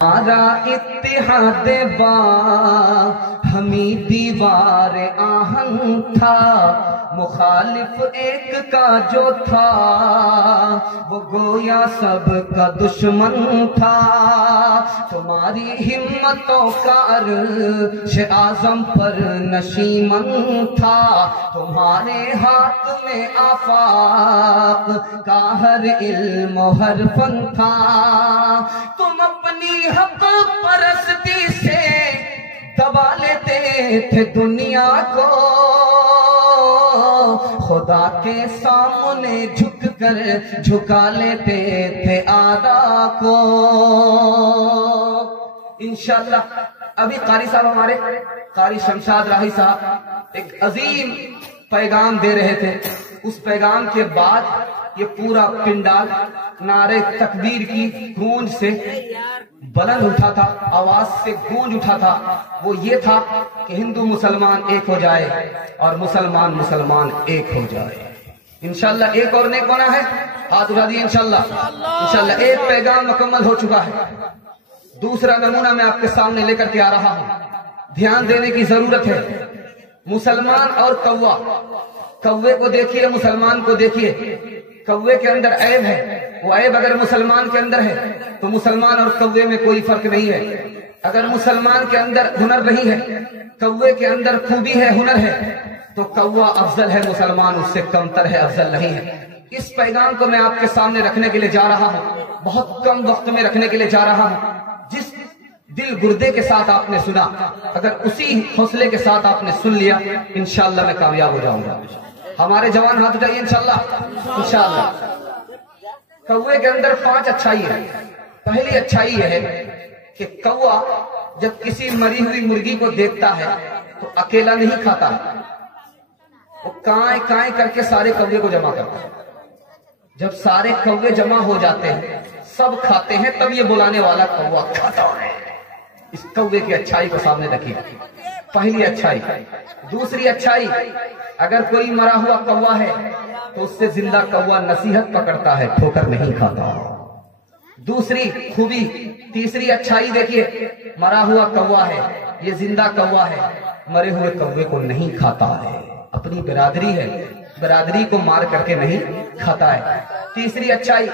ہمارا اتحاد با ہمیں دیوار آہن تھا، مخالف ایک کا جو تھا وہ گویا سب کا دشمن تھا۔ تمہاری ہمتوں کا عرش اعظم پر نشیمن تھا، تمہارے ہاتھ میں آفاق کا ہر علم و ہر فن تھا۔ تم اپنی حق پرستی سے دبا لیتے تھے دنیا کو، خدا کے سامنے جھک کر جھکا لیتے تھے آدھا کو۔ انشاءاللہ ابھی قاری صاحب ہمارے قاری شمشاد راہی صاحب ایک عظیم پیغام دے رہے تھے، اس پیغام کے بعد یہ پورا پنڈال نعرے تکبیر کی گونج سے بلند اٹھا تھا، آواز سے گونج اٹھا تھا۔ وہ یہ تھا کہ ہندو مسلمان ایک ہو جائے اور مسلمان مسلمان ایک ہو جائے۔ انشاءاللہ ایک اور نیک ہونا ہے، ہاتھ اٹھا دیے انشاءاللہ۔ انشاءاللہ ایک پیغام مکمل ہو چکا ہے، دوسرا نمونہ میں آپ کے سامنے لے کر کے آ رہا ہوں۔ دھیان دینے کی ضرورت ہے۔ مسلمان اور کوا، کوے کو دیکھیے، مسلمان کو دیکھیے۔ کوے کے اندر عیب ہے، وہ عیب اگر مسلمان کے اندر ہے تو مسلمان اور کوے میں کوئی فرق نہیں ہے۔ اگر مسلمان کے اندر ہنر نہیں ہے، کوے کے اندر خوبی ہے، ہنر ہے، تو کوا افضل ہے، مسلمان اس سے کمتر ہے، افضل نہیں ہے۔ اس پیغام کو میں آپ کے سامنے رکھنے کے لیے جا رہا ہوں، بہت کم وقت میں رکھنے کے لیے جا رہا ہوں۔ جس دل گردے کے ساتھ آپ نے سنا، اگر اسی حوصلے کے ساتھ آپ نے سن لیا، انشاءاللہ میں کامیاب ہو جاؤں گا۔ ہمارے جوان ہاتھ اٹھائیے انشاءاللہ۔ انشاءاللہ کوے کے اندر 5 اچھائی ہے۔ پہلی اچھائی یہ ہے کہ کوا جب کسی مری ہوئی مرغی کو دیکھتا ہے تو اکیلا نہیں کھاتا، وہ کائیں کائیں کر کے سارے کوے کو جمع کرتا ہے۔ جب سارے کوے جمع ہو جاتے ہیں، سب کھاتے ہیں، تب یہ بلانے والا کوا کھاتا ہے۔ اس کوے کی اچھائی کو سامنے رکھیے، پہلی اچھائی۔ دوسری اچھائی، اگر کوئی مرا ہوا کوا ہے تو اس سے زندہ کوا نصیحت پکڑتا ہے، ٹھوکر نہیں کھاتا۔ دوسری خوبی، تیسری اچھائی دیکھیے، مرا ہوا کوا ہے، یہ زندہ کوا ہے، مرے ہوئے کوے کو نہیں کھاتا ہے، اپنی برادری ہے، برادری کو مار کر کے نہیں کھاتا ہے۔ تیسری اچھائی۔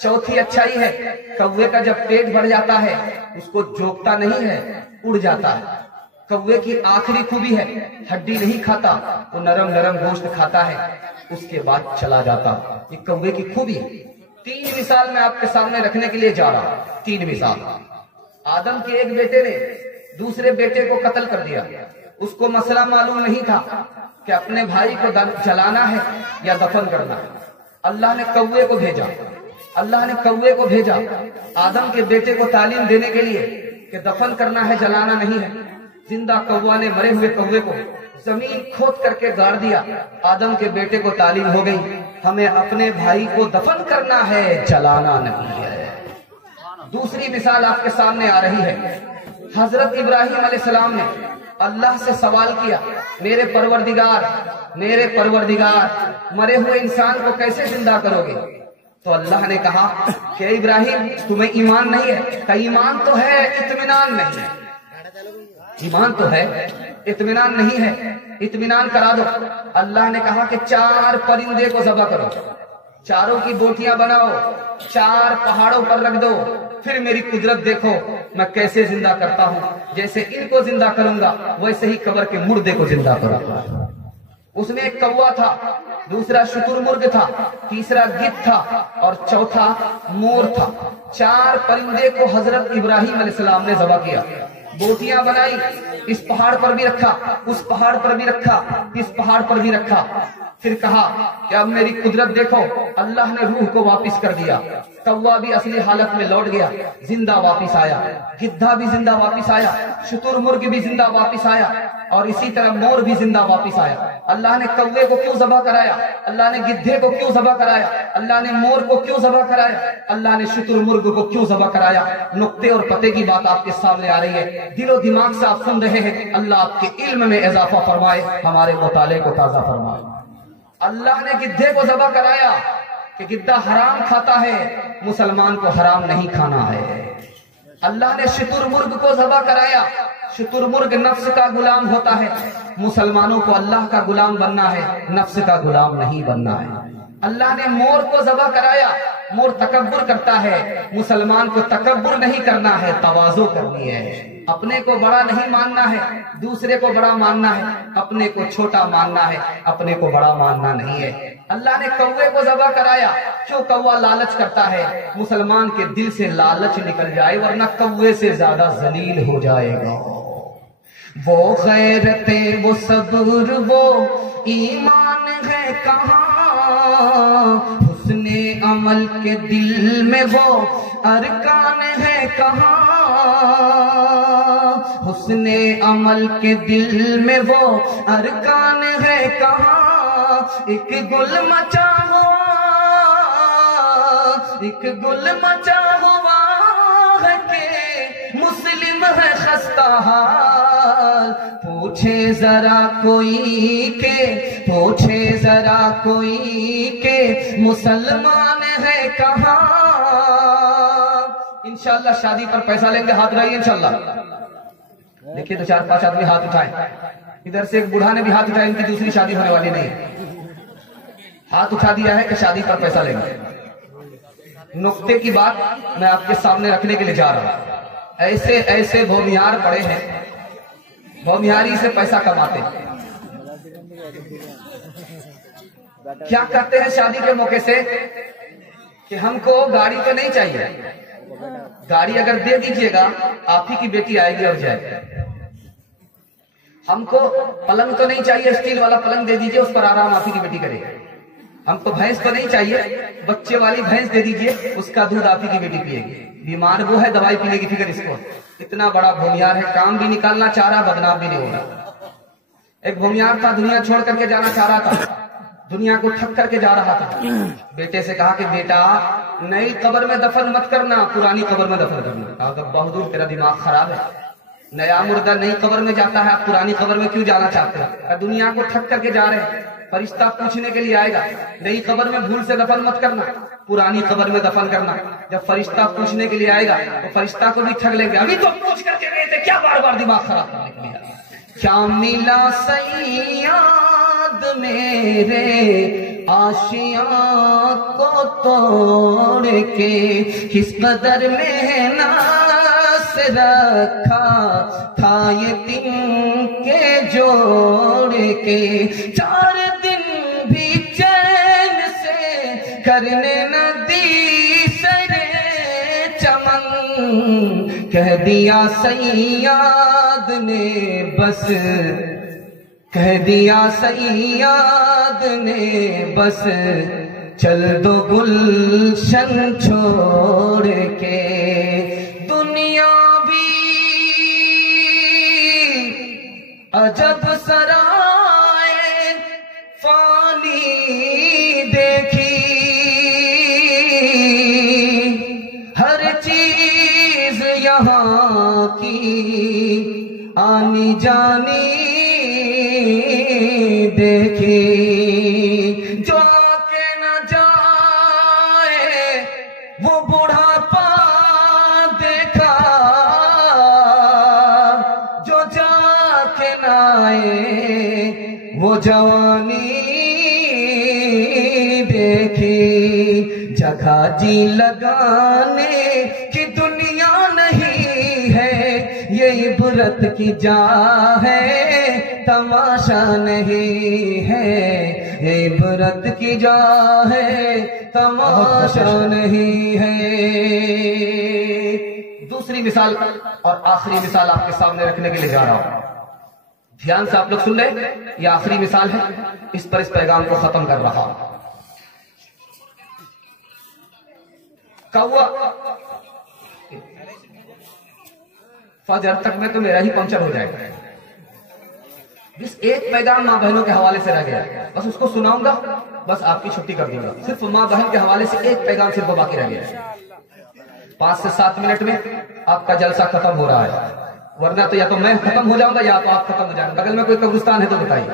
چوتھی اچھائی ہے، کوے کا جب پیٹ بھر جاتا ہے اس کو جوکتا نہیں ہے، اڑ جاتا ہے۔ کوے کی آخری خوبی ہے، ہڈی نہیں کھاتا، وہ نرم نرم گوشت کھاتا ہے، اس کے بعد چلا جاتا۔ یہ کوے کی خوبی ہے۔ 3 مثال میں آپ کے سامنے رکھنے کے لیے جا رہا ہوں۔ 3 مثال۔ آدم کے ایک بیٹے نے دوسرے بیٹے کو قتل کر دیا، اس کو مسئلہ معلوم نہیں تھا کہ اپنے بھائی کو جلانا ہے یا دفن کرنا ہے۔ اللہ نے کوے کو بھیجا، اللہ نے کوے کو بھیجا آدم کے بیٹے کو تعلیم دینے کے لیے کہ دفن کرنا ہے، جلانا نہیں ہے۔ زندہ کوا نے مرے ہوئے کوے کو زمین کھود کر کے گاڑ دیا۔ آدم کے بیٹے کو تعلیم ہو گئی، ہمیں اپنے بھائی کو دفن کرنا ہے، جلانا نہیں ہے۔ دوسری مثال آپ کے سامنے آ رہی ہے۔ حضرت ابراہیم علیہ السلام نے اللہ سے سوال کیا، میرے پروردگار مرے ہوئے انسان کو کیسے زندہ کرو گے؟ تو اللہ نے کہا کہ ابراہیم تمہیں ایمان نہیں ہے؟ کہ ایمان تو ہے، اطمینان نہیں ہے۔ ایمان تو ہے، اطمینان نہیں ہے، اطمینان کرا دو۔ اللہ نے کہا کہ 4 پرندے کو ذبح کرو، چاروں کی بوٹیاں بناؤ، 4 پہاڑوں پر رکھ دو، پھر میری قدرت دیکھو میں کیسے زندہ کرتا ہوں۔ جیسے ان کو زندہ کروں گا ویسے ہی قبر کے مردے کو زندہ کروں گا۔ اس میں ایک کوا تھا، دوسرا شتر مرغ تھا، تیسرا گدھ تھا اور چوتھا مور تھا۔ 4 پرندے کو حضرت ابراہیم علیہ السلام نے ذبح کیا، بوٹیاں بنائی، اس پہاڑ پر بھی رکھا، اس پہاڑ پر بھی رکھا، اس پہاڑ پر بھی رکھا۔ پھر کہا کہ اب میری قدرت دیکھو۔ اللہ نے روح کو واپس کر دیا، کوا بھی اصلی حالت میں لوٹ گیا، زندہ واپس آیا، گدھا بھی زندہ واپس آیا، شتر مرغ بھی زندہ واپس آیا، اور اسی طرح مور بھی زندہ واپس آیا۔ اللہ نے کوے کو کیوں ذبح کرایا؟ اللہ نے گدھے کو کیوں ذبح کرایا؟ اللہ نے مور کو کیوں ذبح کرایا؟ اللہ نے شتر مرغ کو کیوں ذبح کرایا؟ نقطے اور پتے کی بات آپ کے سامنے آ رہی ہے، دل و دماغ سے آپ سن رہے ہیں۔ اللہ آپ کے علم میں اضافہ فرمائے، ہمارے مطالعے کو تازہ فرمائے۔ اللہ نے گدھے کو ذبح کرایا کہ گدھا حرام کھاتا ہے، مسلمان کو حرام نہیں کھانا ہے۔ اللہ نے شترمرغ کو ذبح کرایا. شترمرغ نفس کا غلام ہوتا ہے. مسلمانوں کو اللہ کا غلام بننا ہے, نفس کا غلام نہیں بننا ہے. اللہ نے مور کو ذبح کرایا. مور تکبر کرتا ہے. مسلمان کو تکبر نہیں کرنا ہے, تواضع کرنی ہے. اپنے کو بڑا نہیں ماننا ہے, دوسرے کو بڑا ماننا ہے. اپنے کو چھوٹا ماننا ہے, اپنے کو بڑا ماننا نہیں ہے. اللہ نے کوے کو ذبح کرایا. کیوں؟ کوا لالچ کرتا ہے. مسلمان کے دل سے لالچ نکل جائے, ورنہ کوے سے زیادہ ذلیل ہو جائے گا. وہ غیرتیں, وہ صبر, وہ ایمان ہے کہاں؟ حسن عمل کے دل میں وہ ارکان ہے کہاں؟ حسن عمل کے دل میں وہ ارکان ہے کہاں؟ ایک گل مچا ہوا, ایک گل مچا ہوا ہے کہ مسلم ہے خستہ حال. پوچھے ذرا کوئی کہ, پوچھے ذرا کوئی کہ مسلمان ہے کہاں؟ انشاءاللہ شادی پر پیسہ لیں گے, ہاتھ اٹھائیے انشاءاللہ. دیکھیے تو 4-5 آدمی ہاتھ اٹھائیں. ادھر سے ایک بوڑھا نے بھی ہاتھ اٹھائے, ان کی دوسری شادی ہونے والی نہیں ہے. ہاتھ اٹھا دیا ہے کہ شادی پر پیسہ لیں گے. نقطے کی بات میں آپ کے سامنے رکھنے کے لیے جا رہا ہوں. ایسے ایسے بھومیار پڑے ہیں, بھومیاری سے پیسہ کماتے ہیں. کیا کرتے ہیں شادی کے موقع سے کہ ہم کو گاڑی تو نہیں چاہیے, گاڑی اگر دے دیجئے گا آپ ہی کی بیٹی آئے گی اور جائے گی. ہم کو پلنگ تو نہیں چاہیے, اسٹیل والا پلنگ دے دیجئے, اس پر آرام آپ ہی کی بیٹی کرے گی. ہم کو بھینس تو نہیں چاہیے, بچے والی بھینس دے دیجئے, اس کا دودھ آپ ہی کی بیٹی پیے گی. بیمار وہ ہے, دوائی پینے کی فکر اس کو. اتنا بڑا بھومیار ہے, کام بھی نکالنا چاہ رہا, بدنام بھی نہیں ہو رہا. ایک بھومیار تھا, دنیا چھوڑ کر کے جانا چاہ رہا تھا, دنیا کو ٹھک کر کے جا رہا تھا. بیٹے سے کہا کہ بیٹا نئی قبر میں دفن مت کرنا, پرانی قبر میں دفن کرنا. کہا کہ بہادر تیرا دماغ خراب ہے, نیا مردہ نئی قبر میں جاتا ہے, آپ پرانی قبر میں کیوں جانا چاہتے ہیں؟ دنیا کو ٹھک کر کے جا رہے ہیں, فرشتہ پوچھنے کے لیے آئے گا. نئی قبر میں بھول سے دفن مت کرنا, پرانی قبر میں دفن کرنا. جب فرشتہ پوچھنے کے لیے آئے گا تو فرشتہ کو بھی ٹھگ لیں گے. ابھی تو پوچھ کر کے گئے تھے, کیا بار بار دماغ خراب کرنے کے لیے؟ کیا ملا سیاد میرے آشیاں کو توڑ کے, کس قدر محنت سے رکھا تھا یہ دن کے جوڑ کے. 4 دن بھی چین سے کرنے نہ دی سرے چمن, کہہ دیا سیاد نے بس, کہہ دیا سیاد نے بس, چل دو گلشن چھوڑ کے. دنیا بھی عجب سرائے فانی دیکھی, ہر چیز یہاں کی آنی جانی دیکھی. جو آکے نہ جائے وہ بڑھاپا دیکھا, جو جا کے نہ آئے وہ جوانی دیکھی. جگہ جی لگانے کی دنیا نہیں ہے, یہ عبرت کی جا ہے, تماشا نہیں ہے. عبرت کی جا ہے, تماشا نہیں ہے. دوسری مثال اور آخری مثال آپ کے سامنے رکھنے کے لیے جا رہا ہوں. دھیان سے آپ لوگ سن لیں, یہ آخری مثال ہے, اس پر اس پیغام کو ختم کر رہا ہوں. کوا فجر تک میں تو میرا ہی پنچر ہو جائے گا. جس ایک پیغام ماں بہنوں کے حوالے سے رہ گیا, بس اس کو سناؤں گا, بس آپ کی چھٹی کر دوں گا. صرف ماں بہن کے حوالے سے ایک پیغام صرف باقی رہ گیا. 5 سے 7 منٹ میں آپ کا جلسہ ختم ہو رہا ہے, ورنہ تو یا تو میں ختم ہو جاؤں گا یا تو آپ ختم ہو جائیں گے. بغل میں کوئی قبرستان ہے تو بتائیے.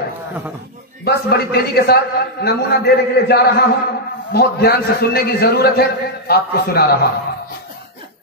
بس بڑی تیزی کے ساتھ نمونہ دینے کے لیے جا رہا ہوں, بہت دھیان سے سننے کی ضرورت ہے, آپ کو سنا رہا ہوں.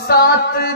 7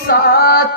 7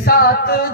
7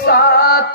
7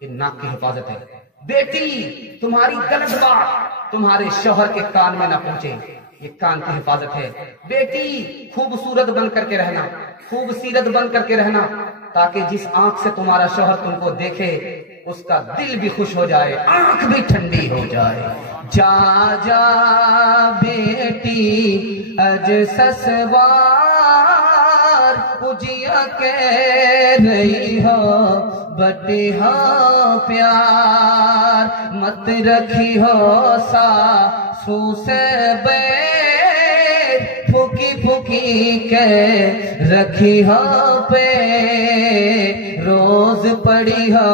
یہ ناک کی حفاظت ہے۔ بیٹی تمہاری غلط بات تمہارے شوہر کے کان میں نہ پہنچے، یہ کان کی حفاظت ہے۔ بیٹی خوبصورت بن کر کے رہنا، خوبصورت بن کر کے رہنا، تاکہ جس آنکھ سے تمہارا شوہر تم کو دیکھے اس کا دل بھی خوش ہو جائے، آنکھ بھی ٹھنڈی ہو جائے۔ جا جا بیٹی اج سسوار پجیا کہہ رہی ہو بڑی ہو پیار، مت رکھی ہو ساسو سے بیٹھ پھوکی پھوکی کہہ رکھی ہو پہ، روز پڑھی ہو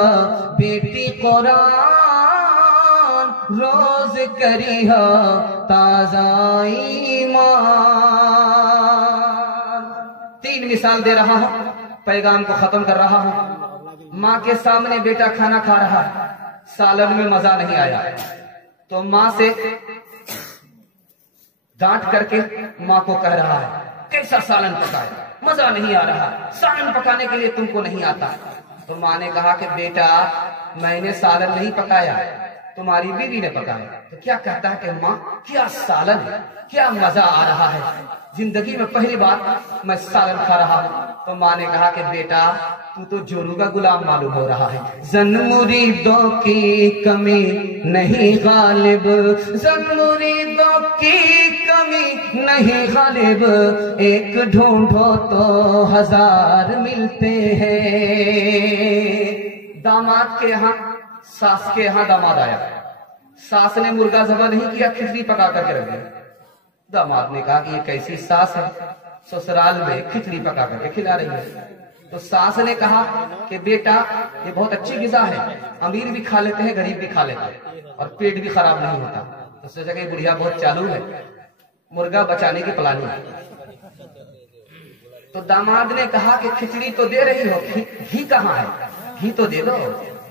بیٹی قرآن، روز کری ہو تازہ ایمان۔ 3 مثال دے رہا ہوں، پیغام کو ختم کر رہا ہوں۔ ماں کے سامنے بیٹا کھانا کھا رہا ہے، سالن میں مزہ نہیں آیا تو ماں سے ڈانٹ کر کے ماں کو کہہ رہا ہے کیسا سالن پکایا، مزہ نہیں آ رہا، سالن پکانے کے لیے تم کو نہیں آتا۔ تو ماں نے کہا کہ بیٹا میں نے سالن نہیں پکایا، تمہاری بیوی نے پکایا۔ تو کیا کہتا ہے کہ ماں کیا سالن ہے، کیا مزہ آ رہا ہے، زندگی میں پہلی بار میں سالن کھا رہا ہوں۔ تو ماں نے کہا کہ بیٹا تو جورو کا غلام معلوم ہو رہا ہے، زن مریدوں کی کمی نہیں غالب، زن مریدوں کی کمی نہیں غالب، ایک ڈھونڈو تو 1000 ملتے ہیں۔ داماد کے یہاں ساس کے یہاں داماد آیا، ساس نے مرغا ذبح نہیں کیا، کھچڑی پکا کر کے رکھ دیا۔ داماد نے کہا کہ یہ کیسی ساس ہے، سسرال میں کھچڑی پکا کر کے کھلا رہی ہے۔ تو ساس نے کہا کہ بیٹا یہ بہت اچھی غذا ہے، امیر بھی کھا لیتے ہیں غریب بھی کھا لیتے ہیں اور پیٹ بھی خراب نہیں ہوتا۔ تو سوچا کہ بڑھیا بہت چالو ہے، مرغا بچانے کی پلاننگ ہے۔ تو داماد نے کہا کہ کھچڑی تو دے رہی ہو، گھی کہاں ہے، گھی تو دے دو۔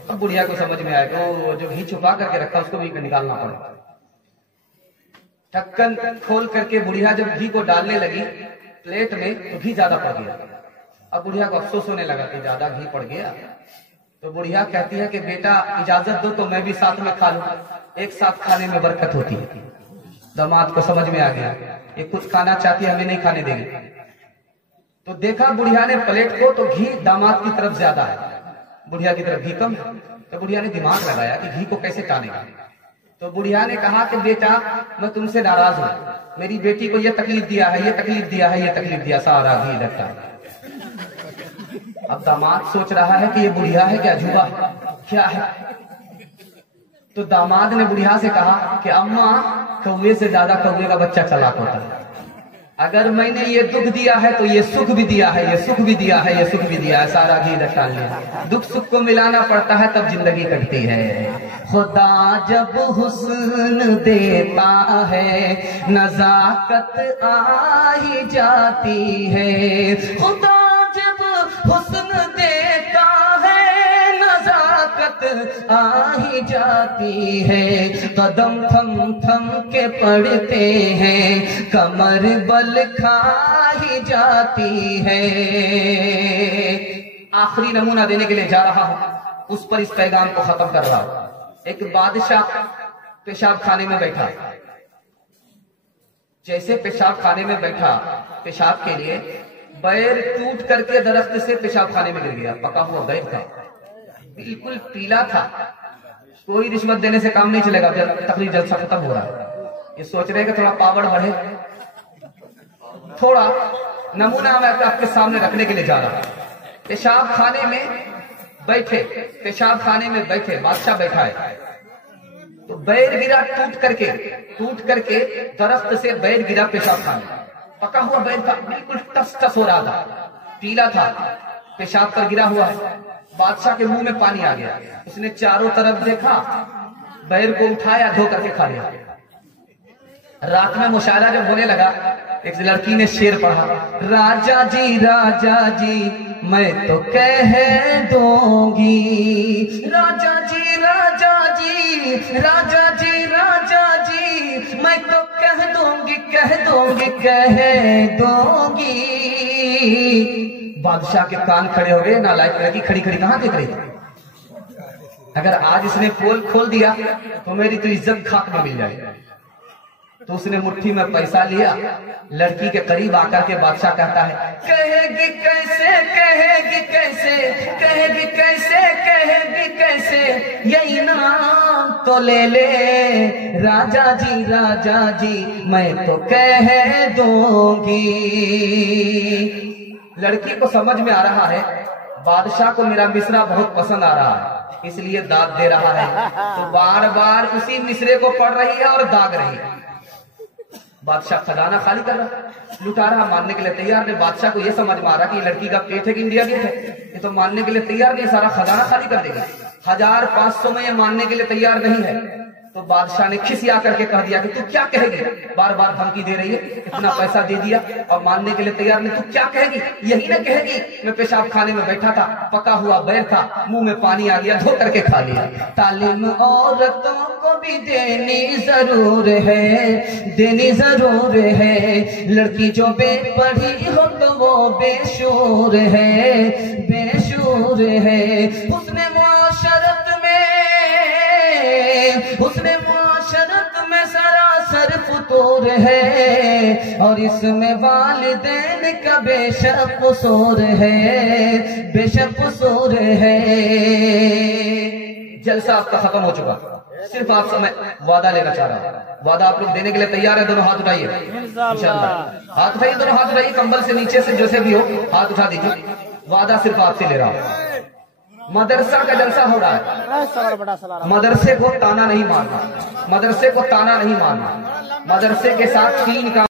اب بڑھیا کو سمجھ میں آئے کہ وہ جو گھی چھپا کر کے رکھا اس کو بھی نکالنا پڑا۔ ڈھکن کھول کر کے بڑھیا جب گھی کو ڈالنے لگی پلیٹ میں تو گھی زیادہ پڑ گیا۔ اب بڑھیا کو افسوس ہونے لگا کہ زیادہ گھی پڑ گیا۔ تو بڑھیا کہتی ہے کہ بیٹا اجازت دو تو میں بھی ساتھ میں کھا لوں، ایک ساتھ کھانے میں برکت ہوتی ہے۔ داماد کو سمجھ میں آ گیا یہ کچھ کھانا چاہتی ہے، ہمیں نہیں کھانے دے گی۔ تو دیکھا بڑھیا نے پلیٹ کو تو گھی داماد کی طرف زیادہ ہے، بڑھیا کی طرف گھی کم ہے۔ تو بڑھیا نے دماغ لگایا کہ گھی کو کیسے ٹانے گا۔ تو بڑھیا نے کہا کہ بیٹا میں تم سے ناراض ہوں، میری بیٹی کو یہ تکلیف دیا ہے، یہ تکلیف دیا ہے، یہ تکلیف دیا، سارا گھی لگتا ہے۔ اب داماد سوچ رہا ہے کہ یہ بڑھیا ہے کیا جھوٹا کیا ہے۔ تو داماد نے بڑھیا سے کہا کہ اماں کوے سے زیادہ کوے کا بچہ چلاک ہوتا ہے، اگر میں نے یہ دکھ دیا ہے تو یہ سکھ بھی دیا ہے، یہ سکھ بھی دیا ہے، یہ سکھ بھی دیا ہے، سارا گھی ڈال لیا۔ دکھ سکھ کو ملانا پڑتا ہے تب زندگی کٹتی ہے۔ خدا جب حسن دیتا ہے نزاکت آ ہی جاتی ہے، خدا جب حسن دیتا ہے نزاکت آ ہی جاتی ہے، قدم تھم تھم کے پڑھتے ہیں کمر بل کھا ہی جاتی ہے۔ آخری نمونہ دینے کے لیے جا رہا ہوں، اس پر اس پیغام کو ختم کر رہا ہوں۔ ایک بادشاہ پیشاب خانے میں بیٹھا، جیسے پیشاب خانے میں بیٹھا پیشاب کے لیے، بیر ٹوٹ کر کے درخت سے پیشاب خانے میں گر گیا۔ پکا ہوا بیر تھا، بالکل پیلا تھا، کوئی رشوت دینے سے کام نہیں چلے گا، تقریر جلسہ ختم ہو رہا ہے۔ یہ سوچ رہے کہ تھوڑا پاور بڑھے، تھوڑا نمونہ میں آپ کے سامنے رکھنے کے لیے جا رہا ہوں۔ پیشاب خانے میں بیٹھے، پیشاب خانے میں بیٹھے، بادشاہ بیٹھا ہے تو بیر گرا ٹوٹ کر کے درخت سے بیر گرا پیشاب خانے، پکا ہوا بیر تھا، بالکل ٹس ٹس ہو رہا تھا، پیلا تھا، پیشاب پر گرا ہوا ہے۔ بادشاہ کے منہ میں پانی آ گیا، اس نے چاروں طرف دیکھا، بیر کو اٹھایا، دھو کر کے کھا لیا۔ رات میں مشاعرہ جب ہونے لگا، ایک لڑکی نے شعر پڑھا، راجا جی میں تو کہہ دوں گی، راجا جی میں تو کہہ دوں گی۔ بادشاہ کے کان کھڑے ہو گئے، نالائق لڑکی کھڑی کھڑی کہاں دیکھ رہی تھی؟ اگر آج اس نے پول کھول دیا تو میری تو عزت خاک میں مل جائے. تو اس نے مٹھی میں پیسہ لیا, لڑکی کے قریب آ کر کے بادشاہ کہتا ہے کہے گی کیسے, کہے گی کیسے, کہے گی کیسے, کہے گی کیسے, یہ انعام تو لے لے راجا جی, راجا جی میں تو کہہ دوں گی. لڑکی کو سمجھ میں آ رہا ہے بادشاہ کو میرا مصرع بہت پسند آ رہا ہے, اس لیے داد دے رہا ہے. تو بار بار اسی مصرے کو پڑھ رہی ہے اور داغ رہی ہے. بادشاہ خزانہ خالی کر رہا, لٹا رہا, ماننے کے لیے تیار نہیں. بادشاہ کو یہ سمجھ میں آ رہا کہ یہ لڑکی کا پیٹ ہے کہ انڈیا گیٹ ہے, یہ تو ماننے کے لیے تیار نہیں, سارا خزانہ خالی کر دے گا. 1500 میں یہ ماننے کے لیے تیار نہیں ہے. تو بادشاہ نے کھسیا کر کے کہہ دیا کہ تو کیا کہے گی, بار بار دھمکی دے رہی ہے, اتنا پیسہ دے دیا اور ماننے کے لیے تیار نہیں, تو کیا کہے گی, یہی نہ کہے گی میں پیشاب خانے میں بیٹھا تھا, پکا ہوا بیر تھا, منہ میں پانی آ گیا, دھو کر کے کھا لیا. تعلیم عورتوں کو بھی دینی ضرور ہے, دینی ضرور ہے, لڑکی جو بے پڑھی ہو تو وہ بے شعور ہے, بے شعور ہے. حسن معاشرت میں, حسن معاشرت میں سراسر فطور ہے, اور اس میں والدین کا بے شک قصور ہے, بے شک قصور ہے. جلسہ آپ کا ختم ہو چکا, صرف آپ سے میں وعدہ لینا چاہ رہا ہوں. وعدہ آپ لوگ دینے کے لیے تیار ہیں؟ دونوں ہاتھ اٹھائیے انشاءاللہ. ہاتھ اٹھائیے, دونوں ہاتھ اٹھائیے, کمبل سے نیچے سے جیسے بھی ہو ہاتھ اٹھا دیجیے. وعدہ صرف آپ سے لے رہا ہوں. مدرسہ کا جلسہ ہو رہا ہے, مدرسے کو تانا نہیں مارنا, مدرسے کو تانا نہیں مارنا. مدرسے کے ساتھ 3 کام